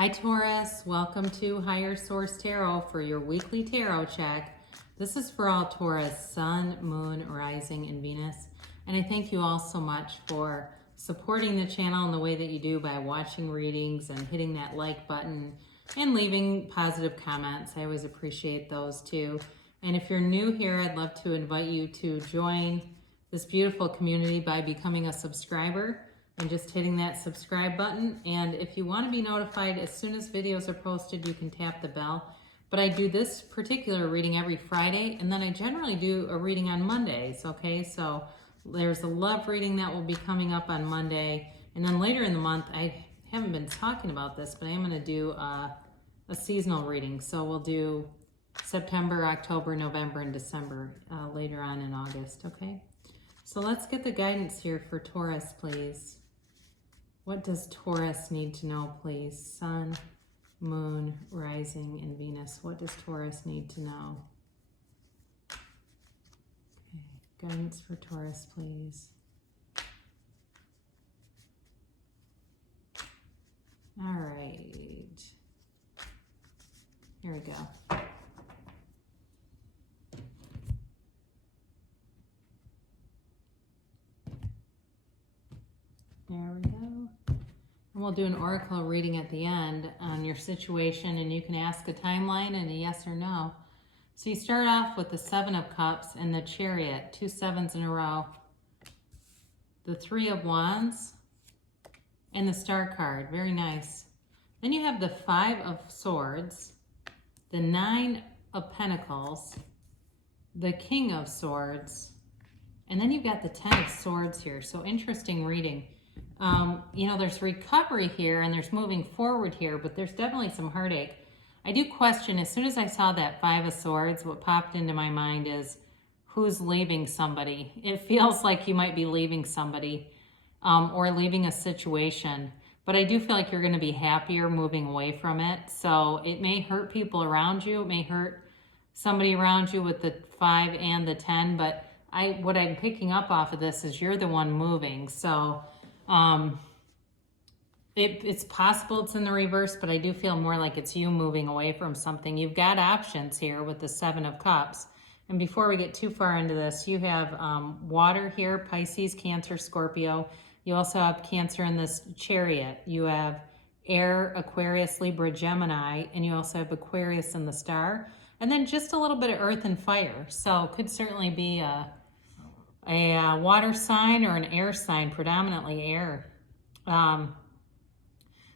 Hi Taurus, welcome to Higher Source Tarot for your weekly tarot check. This is for all Taurus, Sun, Moon, Rising, and Venus. And I thank you all so much for supporting the channel in the way that you do by watching readings and hitting that like button and leaving positive comments. I always appreciate those too. And if you're new here, I'd love to invite you to join this beautiful community by becoming a subscriber and just hitting that subscribe button. And if you want to be notified as soon as videos are posted, you can tap the bell. But I do this particular reading every Friday, and then I generally do a reading on Mondays, okay? So there's a love reading that will be coming up on Monday. And then later in the month, I haven't been talking about this, but I am going to do a seasonal reading. So we'll do September, October, November, and December later on in August, okay? So let's get the guidance here for Taurus, please. What does Taurus need to know, please? Sun, Moon, Rising, and Venus. What does Taurus need to know? Okay, guidance for Taurus, please. All right. Here we go. There we go. And we'll do an oracle reading at the end on your situation, and you can ask a timeline and a yes or no. So you start off with the Seven of Cups and the Chariot, 2 sevens in a row. The Three of Wands and the Star card, very nice. Then you have the Five of Swords, the Nine of Pentacles, the King of Swords, and then you've got the Ten of Swords here. So interesting reading. There's recovery here and there's moving forward here, but there's definitely some heartache. I do question, as soon as I saw that Five of Swords, what popped into my mind is who's leaving somebody. It feels like you might be leaving somebody or leaving a situation, but I do feel like you're going to be happier moving away from it. So it may hurt people around you. It may hurt somebody around you with the 5 and the 10, but what I'm picking up off of this is you're the one moving. So it's possible it's in the reverse, but I do feel more like it's you moving away from something. You've got options here with the Seven of Cups. And before we get too far into this, you have water here, Pisces, Cancer, Scorpio. You also have Cancer in this Chariot. You have air, Aquarius, Libra, Gemini, and you also have Aquarius in the Star. And then just a little bit of earth and fire. So it could certainly be a water sign or an air sign, predominantly air.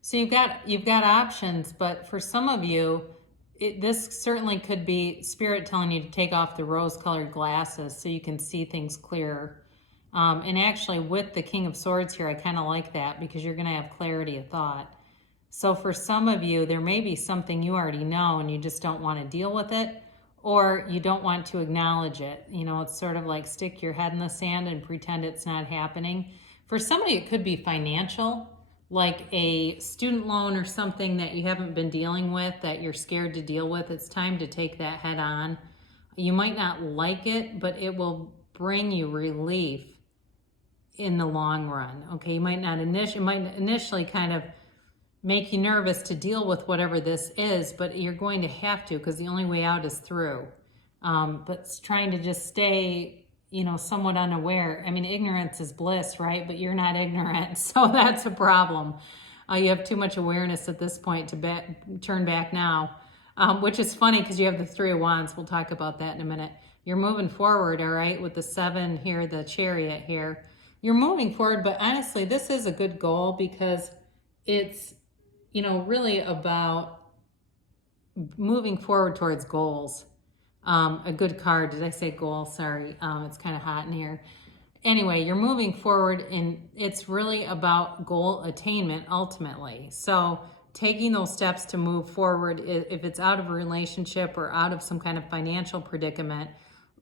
So you've got options, but for some of you, this certainly could be Spirit telling you to take off the rose-colored glasses so you can see things clearer. And actually, with the King of Swords here, I kind of like that because you're going to have clarity of thought. So for some of you, there may be something you already know and you just don't want to deal with it, or you don't want to acknowledge it. It's sort of like stick your head in the sand and pretend it's not happening. For somebody, it could be financial, like a student loan or something that you haven't been dealing with that you're scared to deal with. It's time to take that head on. You might not like it, but it will bring you relief in the long run. Okay, it might initially kind of make you nervous to deal with whatever this is, but you're going to have to because the only way out is through. But trying to just stay, somewhat unaware. I mean, ignorance is bliss, right? But you're not ignorant, so that's a problem. You have too much awareness at this point to turn back now, which is funny because you have the Three of Wands. We'll talk about that in a minute. You're moving forward, all right, with the 7 here, the Chariot here. You're moving forward, but honestly, this is a good goal because it's really about moving forward towards goals. A good card. Did I say goal? Sorry. It's kind of hot in here. Anyway, you're moving forward and it's really about goal attainment ultimately. So taking those steps to move forward, if it's out of a relationship or out of some kind of financial predicament,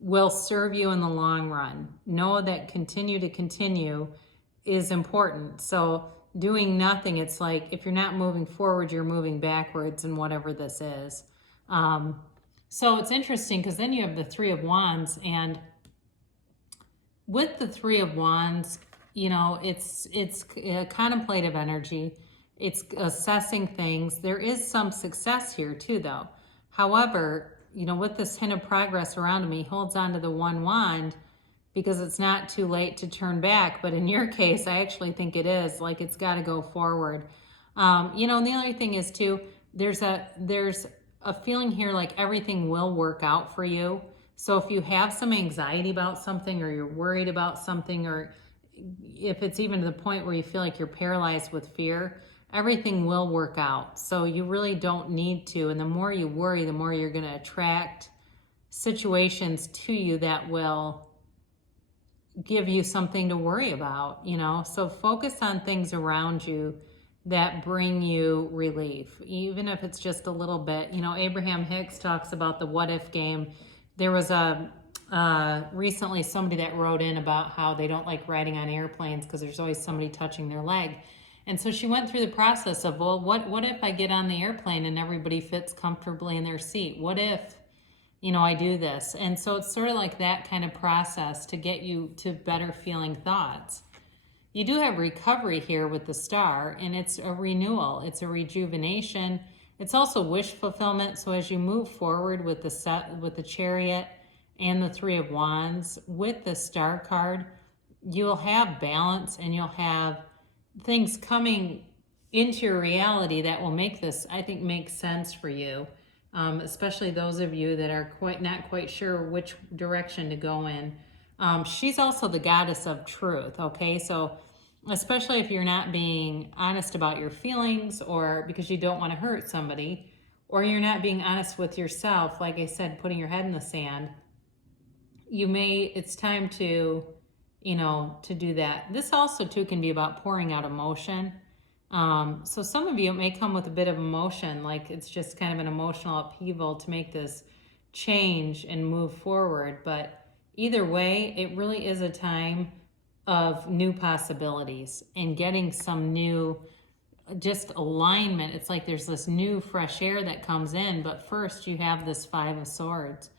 will serve you in the long run. Know that continue is important. So doing nothing, it's like if you're not moving forward, you're moving backwards in whatever this is. So it's interesting because then you have the Three of Wands, and with the Three of Wands, it's a contemplative energy. It's assessing things. There is some success here too, though. However, with this hint of progress around me, he holds on to the one wand because it's not too late to turn back. But in your case, I actually think it is. Like, it's got to go forward. And the other thing is too, there's a feeling here like everything will work out for you. So if you have some anxiety about something, or you're worried about something, or if it's even to the point where you feel like you're paralyzed with fear, everything will work out. So you really don't need to. And the more you worry, the more you're going to attract situations to you that will give you something to worry about, So focus on things around you that bring you relief, even if it's just a little bit. Abraham Hicks talks about the what if game. There was recently somebody that wrote in about how they don't like riding on airplanes because there's always somebody touching their leg. And so she went through the process of, well, what if I get on the airplane and everybody fits comfortably in their seat? What if, I do this? And so it's sort of like that kind of process to get you to better feeling thoughts. You do have recovery here with the star, and it's a renewal. It's a rejuvenation. It's also wish fulfillment. So as you move forward with the Chariot and the Three of Wands with the Star card, you'll have balance, and you'll have things coming into your reality that will make this, I think, make sense for you. Especially those of you that are not quite sure which direction to go in. She's also the goddess of truth, okay? So especially if you're not being honest about your feelings, or because you don't want to hurt somebody, or you're not being honest with yourself, like I said, putting your head in the sand, it's time to, to do that. This also too can be about pouring out emotion. So some of you, it may come with a bit of emotion, like it's just kind of an emotional upheaval to make this change and move forward. But either way, it really is a time of new possibilities and getting some new just alignment. It's like there's this new fresh air that comes in, but first you have this Five of Swords.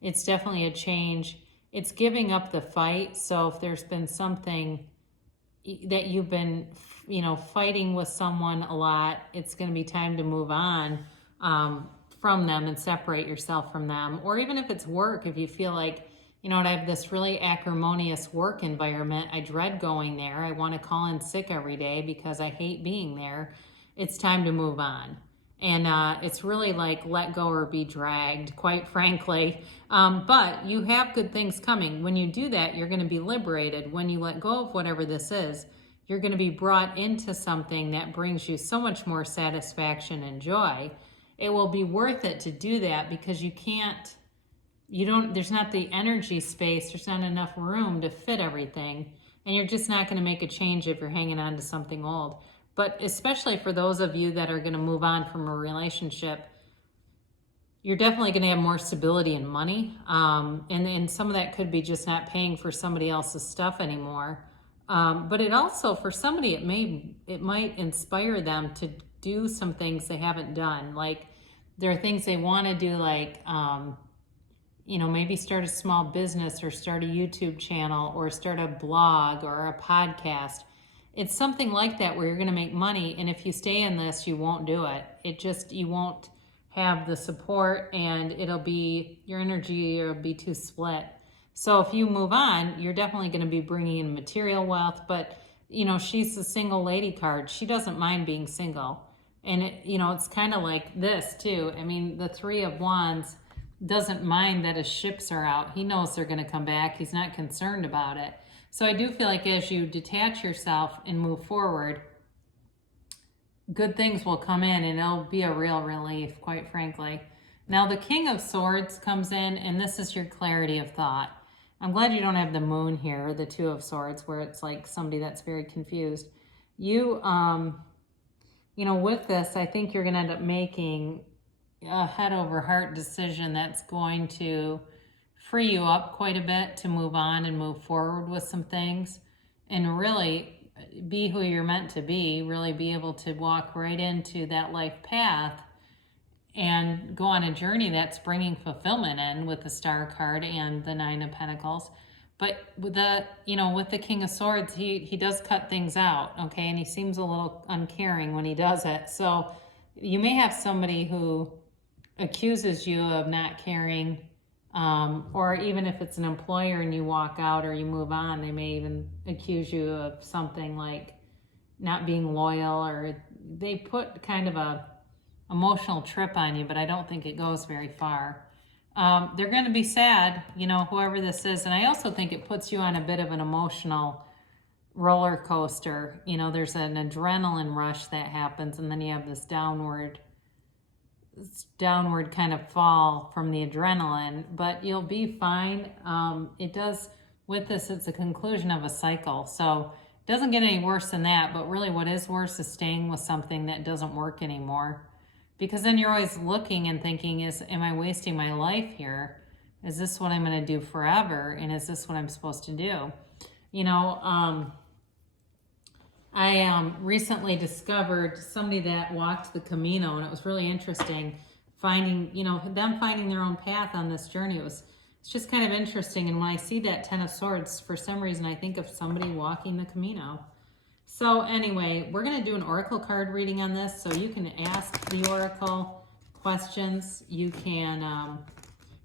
It's definitely a change. It's giving up the fight. So if there's been something that you've been, fighting with someone a lot, it's going to be time to move on from them and separate yourself from them. Or even if it's work, if you feel like, I have this really acrimonious work environment, I dread going there, I want to call in sick every day because I hate being there, it's time to move on. And it's really like let go or be dragged, quite frankly. But you have good things coming. When you do that, you're going to be liberated. When you let go of whatever this is, you're going to be brought into something that brings you so much more satisfaction and joy. It will be worth it to do that because there's not the energy space, there's not enough room to fit everything. And you're just not going to make a change if you're hanging on to something old. But especially for those of you that are going to move on from a relationship, you're definitely going to have more stability in money. And some of that could be just not paying for somebody else's stuff anymore. But it also, for somebody, it might inspire them to do some things they haven't done. Like there are things they want to do, like, maybe start a small business or start a YouTube channel or start a blog or a podcast. It's something like that where you're going to make money. And if you stay in this, you won't do it. You won't have the support, and your energy will be too split. So if you move on, you're definitely going to be bringing in material wealth. But, she's the single lady card. She doesn't mind being single. And, it's kind of like this too. I mean, the Three of Wands doesn't mind that his ships are out. He knows they're going to come back. He's not concerned about it. So I do feel like as you detach yourself and move forward, good things will come in, and it'll be a real relief, quite frankly. Now the King of Swords comes in, and this is your clarity of thought. I'm glad you don't have the Moon here, the Two of Swords, where it's like somebody that's very confused. You, with this, I think you're going to end up making a head over heart decision that's going to free you up quite a bit to move on and move forward with some things and really be who you're meant to be, really be able to walk right into that life path and go on a journey that's bringing fulfillment in with the Star card and the Nine of Pentacles. But with the, with the King of Swords, he does cut things out, okay? And he seems a little uncaring when he does it. So you may have somebody who accuses you of not caring, or even if it's an employer and you walk out or you move on, they may even accuse you of something like not being loyal, or they put kind of a emotional trip on you, but I don't think it goes very far. They're going to be sad, whoever this is. And I also think it puts you on a bit of an emotional roller coaster. There's an adrenaline rush that happens, and then you have this downward kind of fall from the adrenaline, but you'll be fine. It does, with this, it's a conclusion of a cycle. So it doesn't get any worse than that, but really what is worse is staying with something that doesn't work anymore. Because then you're always looking and thinking, am I wasting my life here? Is this what I'm going to do forever? And is this what I'm supposed to do? I recently discovered somebody that walked the Camino, and it was really interesting finding their own path on this journey. It's just kind of interesting. And when I see that Ten of Swords, for some reason, I think of somebody walking the Camino. So anyway, we're going to do an oracle card reading on this. So you can ask the oracle questions. You can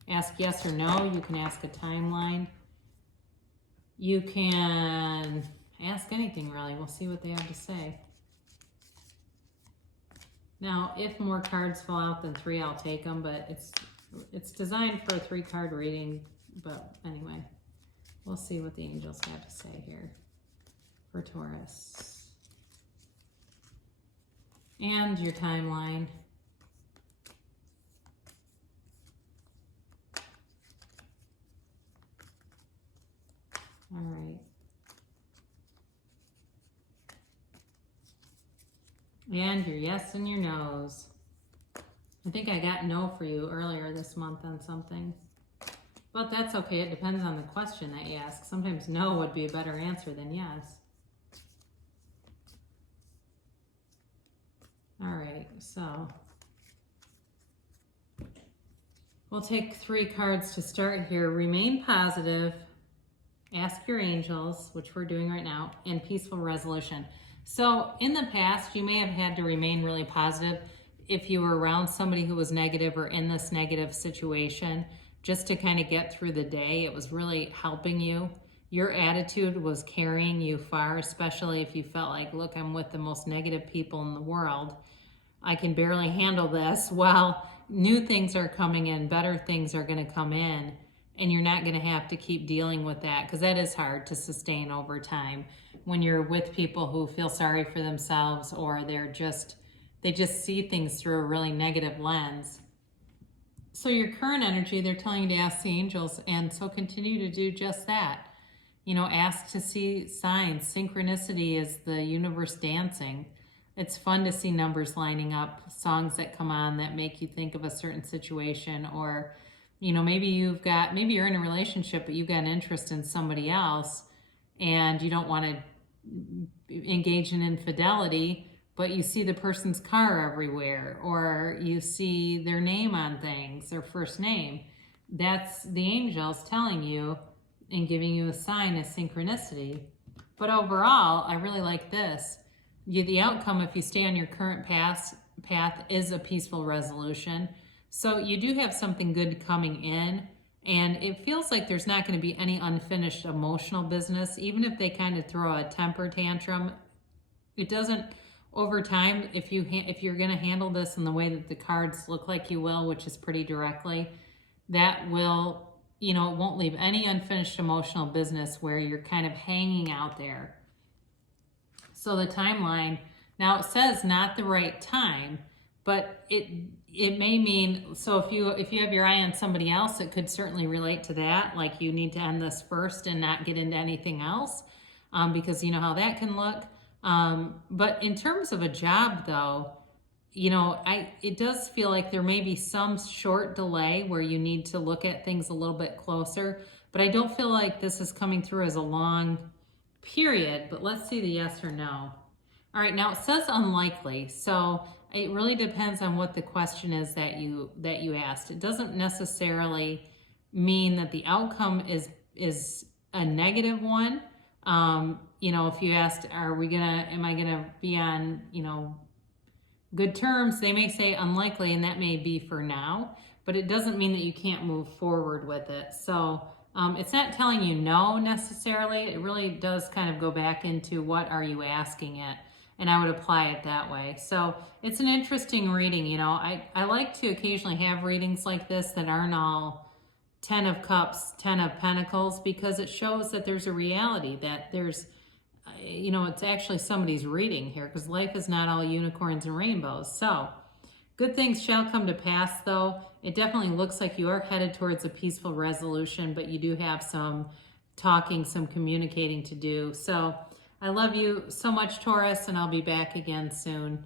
ask yes or no. You can ask a timeline. You can ask anything, really. We'll see what they have to say. Now, if more cards fall out than 3, I'll take them, but it's designed for a 3-card reading. But anyway, we'll see what the angels have to say here for Taurus. And your timeline. All right. And your yes and your no's. I think I got no for you earlier this month on something. But that's okay. It depends on the question that you ask. Sometimes no would be a better answer than yes. All right, so we'll take 3 cards to start here. Remain positive, ask your angels, which we're doing right now, and peaceful resolution. So in the past, you may have had to remain really positive if you were around somebody who was negative or in this negative situation, just to kind of get through the day. It was really helping you. Your attitude was carrying you far, especially if you felt like, look, I'm with the most negative people in the world. I can barely handle this. Well, new things are coming in, better things are going to come in, and you're not going to have to keep dealing with that, because that is hard to sustain over time when you're with people who feel sorry for themselves, or they just see things through a really negative lens. So your current energy, they're telling you to ask the angels, and so continue to do just that. Ask to see signs. Synchronicity is the universe dancing. It's fun to see numbers lining up, songs that come on that make you think of a certain situation, or, maybe you're in a relationship, but you've got an interest in somebody else and you don't want to engage in infidelity, but you see the person's car everywhere, or you see their name on things, their first name. That's the angels telling you and giving you a sign of synchronicity. But overall, I really like this. The outcome, if you stay on your current path, is a peaceful resolution. So you do have something good coming in, and it feels like there's not going to be any unfinished emotional business. Even if they kind of throw a temper tantrum, it doesn't, over time, if you're going to handle this in the way that the cards look like you will, which is pretty directly, that will, it won't leave any unfinished emotional business where you're kind of hanging out there. So the timeline, now it says not the right time, but it may mean, so if you have your eye on somebody else, it could certainly relate to that. Like, you need to end this first and not get into anything else, because you know how that can look. But in terms of a job, though, it does feel like there may be some short delay where you need to look at things a little bit closer, but I don't feel like this is coming through as a long period. But let's see the yes or no. All right, now it says unlikely, so it really depends on what the question is that you asked. It doesn't necessarily mean that the outcome is a negative one. You know, if you asked, am I gonna be on, you know, good terms, they may say unlikely, and that may be for now, but it doesn't mean that you can't move forward with it. So it's not telling you no necessarily. It really does kind of go back into what are you asking it, and I would apply it that way. So it's an interesting reading. You know, I like to occasionally have readings like this that aren't all 10 of Cups, 10 of Pentacles, because it shows that there's a reality, that there's, you know, it's actually somebody's reading here, because life is not all unicorns and rainbows. So good things shall come to pass, though. It definitely looks like you are headed towards a peaceful resolution, but you do have some talking, some communicating to do. So I love you so much, Taurus, and I'll be back again soon.